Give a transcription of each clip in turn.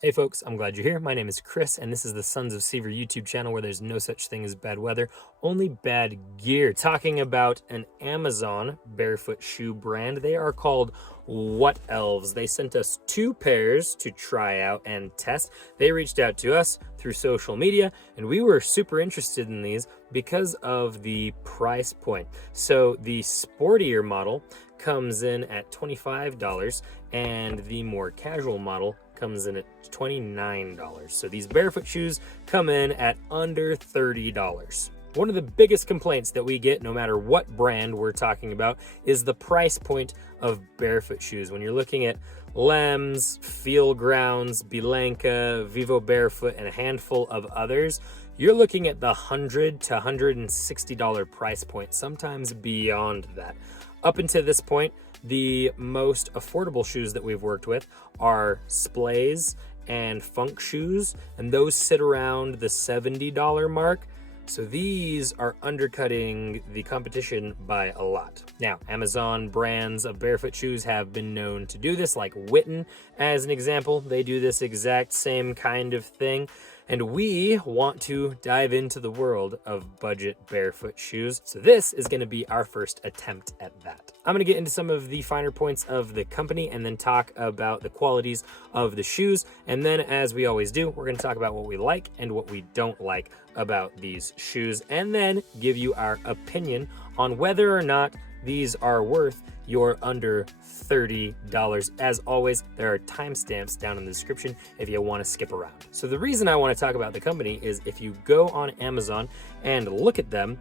Hey folks, I'm glad you're here. My name is Chris, and this is the Sons of Seaver YouTube channel where there's no such thing as bad weather, only bad gear. Talking about an Amazon barefoot shoe brand. They are called WateLves. They sent us 2 pairs to try out and test. They reached out to us through social media, and we were super interested in these because of the price point. So the sportier model comes in at $25, and the more casual model comes in at $29. So these barefoot shoes come in at under $30. One of the biggest complaints that we get, no matter what brand we're talking about, is the price point of barefoot shoes. When you're looking at Lems, Field Grounds, Bianca, Vivo Barefoot, and a handful of others, you're looking at the $100 to $160 price point, sometimes beyond that. Up until this point, the most affordable shoes that we've worked with are Splays and Funk shoes, and those sit around the $70 mark. So these are undercutting the competition by a lot. Now, Amazon brands of barefoot shoes have been known to do this, like Witten as an example. They do this exact same kind of thing. And we want to dive into the world of budget barefoot shoes. So this is going to be our first attempt at that. I'm going to get into some of the finer points of the company and then talk about the qualities of the shoes. And then, as we always do, we're going to talk about what we like and what we don't like about these shoes, and then give you our opinion on whether or not these are worth your under $30. As always, there are timestamps down in the description if you want to skip around. So the reason I want to talk about the company is if you go on Amazon and look at them,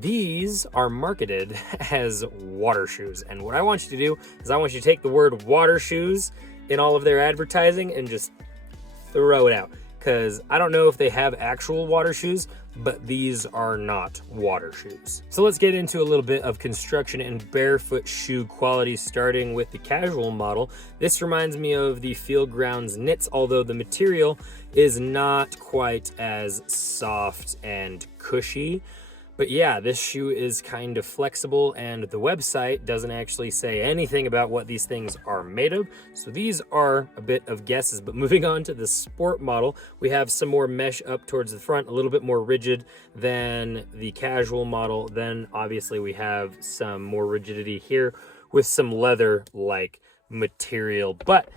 these are marketed as water shoes. And what I want you to do is I want you to take the word water shoes in all of their advertising and just throw it out. Because I don't know if they have actual water shoes, but these are not water shoes. So let's get into a little bit of construction and barefoot shoe quality, starting with the casual model. This reminds me of the Field Grounds knits, although the material is not quite as soft and cushy. But yeah, this shoe is kind of flexible, and the website doesn't actually say anything about what these things are made of. So these are a bit of guesses. But moving on to the sport model, we have some more mesh up towards the front, a little bit more rigid than the casual model. Then obviously we have some more rigidity here with some leather-like material. But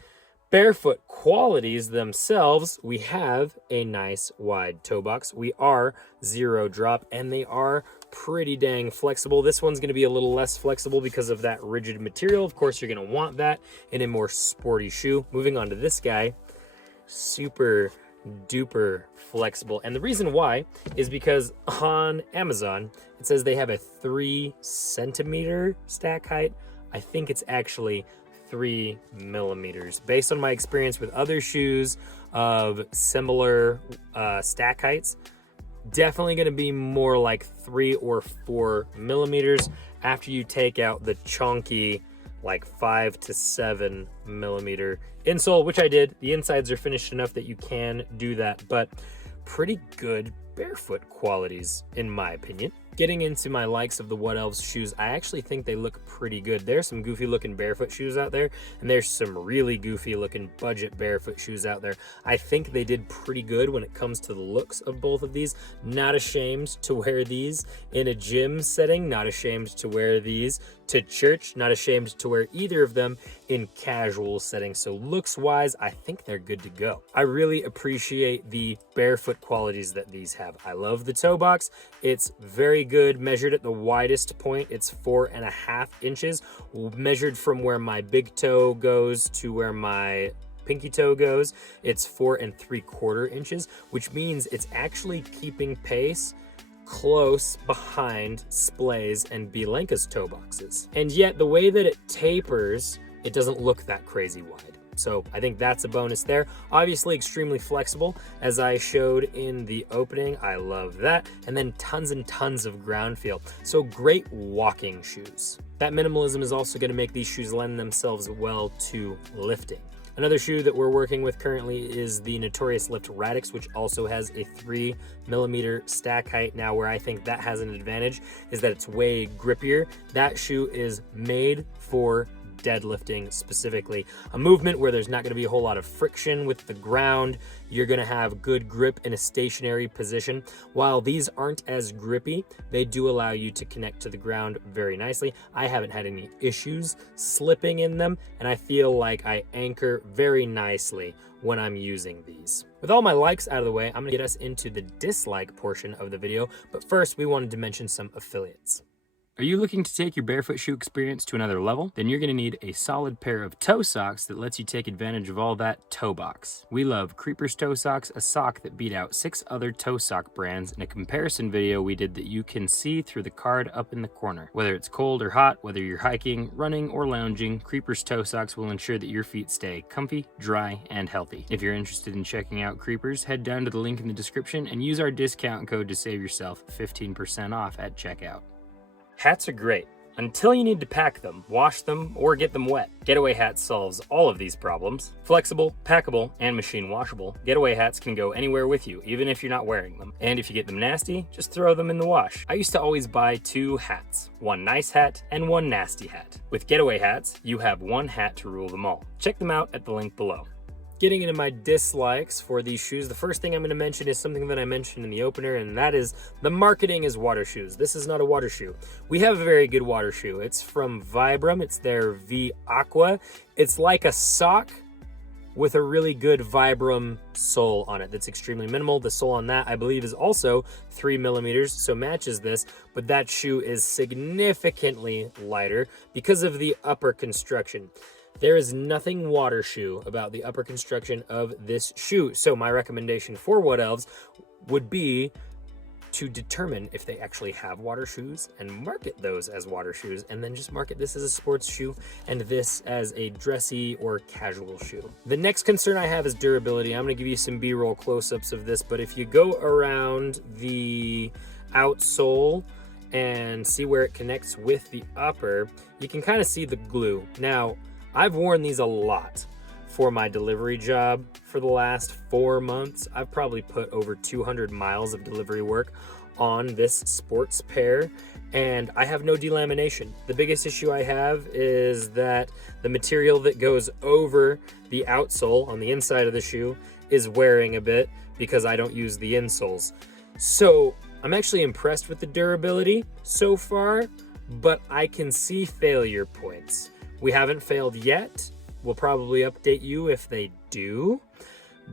barefoot qualities themselves, we have a nice wide toe box. We are zero drop, and they are pretty dang flexible. This one's going to be a little less flexible because of that rigid material. Of course, you're going to want that in a more sporty shoe. Moving on to this guy, super duper flexible. And the reason why is because on Amazon, it says they have a 3 centimeter stack height. I think it's actually 3 millimeters. Based on my experience with other shoes of similar stack heights, definitely going to be more like 3 or 4 millimeters after you take out the chunky like 5 to 7 millimeter insole, which I did. The insides are finished enough that you can do that, but pretty good barefoot qualities in my opinion. Getting into my likes of the WateLves shoes, I actually think they look pretty good. There's some goofy looking barefoot shoes out there, and there's some really goofy looking budget barefoot shoes out there. I think they did pretty good when it comes to the looks of both of these. Not ashamed to wear these in a gym setting, not ashamed to wear these to church, not ashamed to wear either of them in casual settings. So looks wise, I think they're good to go. I really appreciate the barefoot qualities that these have. I love the toe box. It's very good. Measured at the widest point, it's 4.5 inches. Measured from where my big toe goes to where my pinky toe goes, it's 4 3/4 inches, which means it's actually keeping pace close behind Splays and Bianca's toe boxes. And yet the way that it tapers, it doesn't look that crazy wide. So I think that's a bonus there. Obviously extremely flexible, as I showed in the opening. I love that. And then tons and tons of ground feel. So great walking shoes. That minimalism is also going to make these shoes lend themselves well to lifting. Another shoe that we're working with currently is the Notorious Lift Radix, which also has a 3 millimeter stack height. Now, where I think that has an advantage is that it's way grippier. That shoe is made for deadlifting specifically. A movement where there's not gonna be a whole lot of friction with the ground. You're gonna have good grip in a stationary position. While these aren't as grippy, they do allow you to connect to the ground very nicely. I haven't had any issues slipping in them, and I feel like I anchor very nicely when I'm using these. With all my likes out of the way, I'm gonna get us into the dislike portion of the video, but first we wanted to mention some affiliates. Are you looking to take your barefoot shoe experience to another level? Then you're gonna need a solid pair of toe socks that lets you take advantage of all that toe box. We love Creeper's Toe Socks, a sock that beat out 6 other toe sock brands in a comparison video we did that you can see through the card up in the corner. Whether it's cold or hot, whether you're hiking, running, or lounging, Creeper's Toe Socks will ensure that your feet stay comfy, dry, and healthy. If you're interested in checking out Creepers, head down to the link in the description and use our discount code to save yourself 15% off at checkout. Hats are great until you need to pack them, wash them, or get them wet. Getaway Hats solves all of these problems. Flexible, packable, and machine washable, Getaway Hats can go anywhere with you, even if you're not wearing them. And if you get them nasty, just throw them in the wash. I used to always buy 2 hats, one nice hat and one nasty hat. With Getaway Hats, you have one hat to rule them all. Check them out at the link below. Getting into my dislikes for these shoes, the first thing I'm going to mention is something that I mentioned in the opener, and that is the marketing is water shoes. This is not a water shoe. We have a very good water shoe. It's from Vibram. It's their V Aqua. It's like a sock with a really good Vibram sole on it that's extremely minimal. The sole on that, I believe, is also 3 millimeters, so matches this, but that shoe is significantly lighter because of the upper construction. There is nothing water shoe about the upper construction of this shoe. So my recommendation for WateLves would be to determine if they actually have water shoes and market those as water shoes, and then just market this as a sports shoe and this as a dressy or casual shoe. The next concern I have is durability. I'm gonna give you some B-roll close-ups of this, but if you go around the outsole and see where it connects with the upper, you can kind of see the glue. Now, I've worn these a lot for my delivery job for the last 4 months. I've probably put over 200 miles of delivery work on this sports pair, and I have no delamination. The biggest issue I have is that the material that goes over the outsole on the inside of the shoe is wearing a bit because I don't use the insoles. So I'm actually impressed with the durability so far, but I can see failure points. We haven't failed yet. We'll probably update you if they do.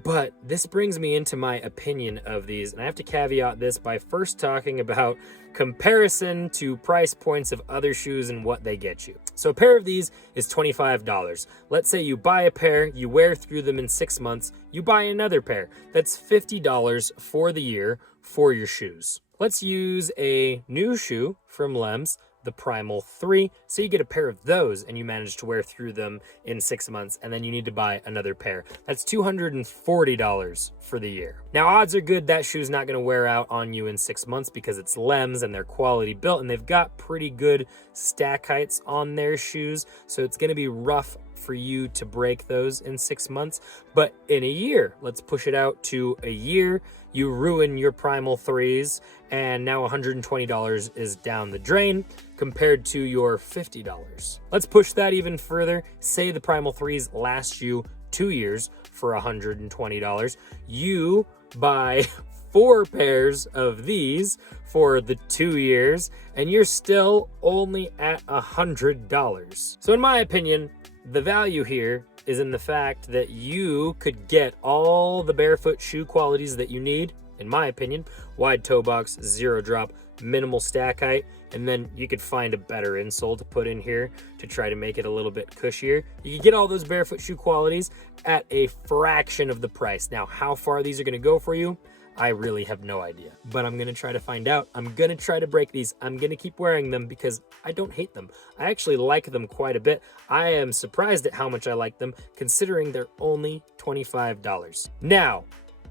But this brings me into my opinion of these, and I have to caveat this by first talking about comparison to price points of other shoes and what they get you. So a pair of these is $25. Let's say you buy a pair, you wear through them in 6 months, you buy another pair. That's $50 for the year for your shoes. Let's use a new shoe from WateLves, the Primal 3. So you get a pair of those and you manage to wear through them in 6 months, and then you need to buy another pair. That's $240 for the year. Now, odds are good that shoe's not gonna wear out on you in 6 months because it's WateLves and they're quality built and they've got pretty good stack heights on their shoes. So it's gonna be rough for you to break those in 6 months. But in a year, let's push it out to a year, you ruin your Primal 3s, and now $120 is down the drain compared to your $50. Let's push that even further. Say the Primal 3s last you 2 years for $120. You buy 4 pairs of these for the 2 years, and you're still only at $100. So in my opinion, the value here is in the fact that you could get all the barefoot shoe qualities that you need, in my opinion: wide toe box, 0 drop, minimal stack height, and then you could find a better insole to put in here to try to make it a little bit cushier. You can get all those barefoot shoe qualities at a fraction of the price. Now, how far these are gonna go for you, I really have no idea, but I'm gonna try to find out. I'm gonna try to break these. I'm gonna keep wearing them because I don't hate them. I actually like them quite a bit. I am surprised at how much I like them considering they're only $25. Now,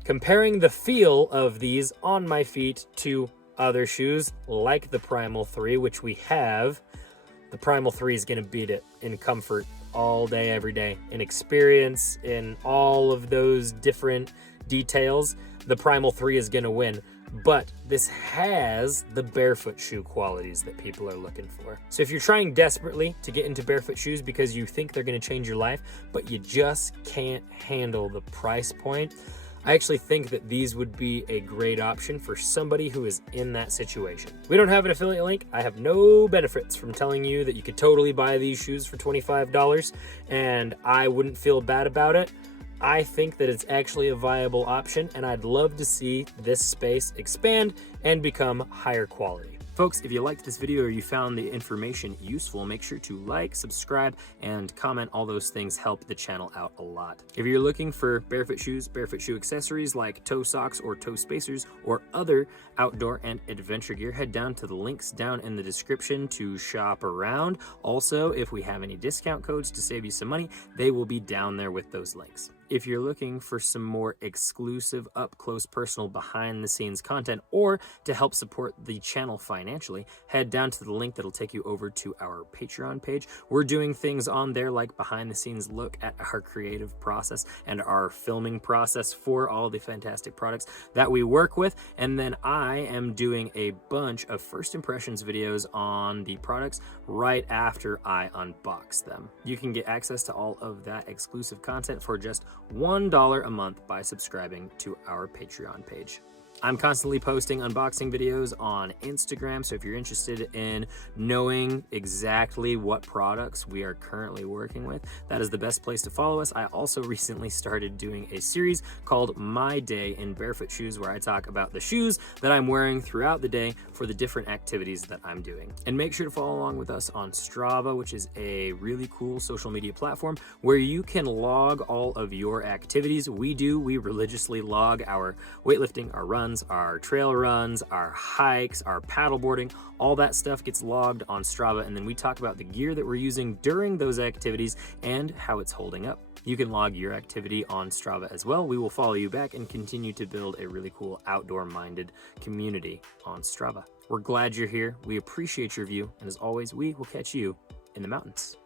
comparing the feel of these on my feet to other shoes like the Primal 3, which we have, the Primal 3 is gonna beat it in comfort all day, every day, in experience, in all of those different details. The Primal 3 is gonna win. but this has the barefoot shoe qualities that people are looking for. So if you're trying desperately to get into barefoot shoes because you think they're going to change your life, but you just can't handle the price point, I actually think that these would be a great option for somebody who is in that situation. We don't have an affiliate link. I have no benefits from telling you that you could totally buy these shoes for $25, and I wouldn't feel bad about it. I think that it's actually a viable option, and I'd love to see this space expand and become higher quality. Folks, if you liked this video or you found the information useful, make sure to like, subscribe, and comment. All those things help the channel out a lot. If you're looking for barefoot shoes, barefoot shoe accessories like toe socks or toe spacers or other outdoor and adventure gear, head down to the links down in the description to shop around. Also, if we have any discount codes to save you some money, they will be down there with those links. If you're looking for some more exclusive, up-close, personal, behind-the-scenes content, or to help support the channel financially, head down to the link that'll take you over to our Patreon page. We're doing things on there like behind-the-scenes look at our creative process and our filming process for all the fantastic products that we work with. And then I am doing a bunch of first impressions videos on the products right after I unbox them. You can get access to all of that exclusive content for just $1 a month by subscribing to our Patreon page. I'm constantly posting unboxing videos on Instagram, so if you're interested in knowing exactly what products we are currently working with, that is the best place to follow us. I also recently started doing a series called My Day in Barefoot Shoes, where I talk about the shoes that I'm wearing throughout the day for the different activities that I'm doing. And make sure to follow along with us on Strava, which is a really cool social media platform where you can log all of your activities. We religiously log our weightlifting, our runs, our trail runs, our hikes, our paddleboarding. All that stuff gets logged on Strava, and then we talk about the gear that we're using during those activities and how it's holding up. You can log your activity on Strava as well. We will follow you back and continue to build a really cool outdoor-minded community on Strava. We're glad you're here. We appreciate your view, and as always, we will catch you in the mountains.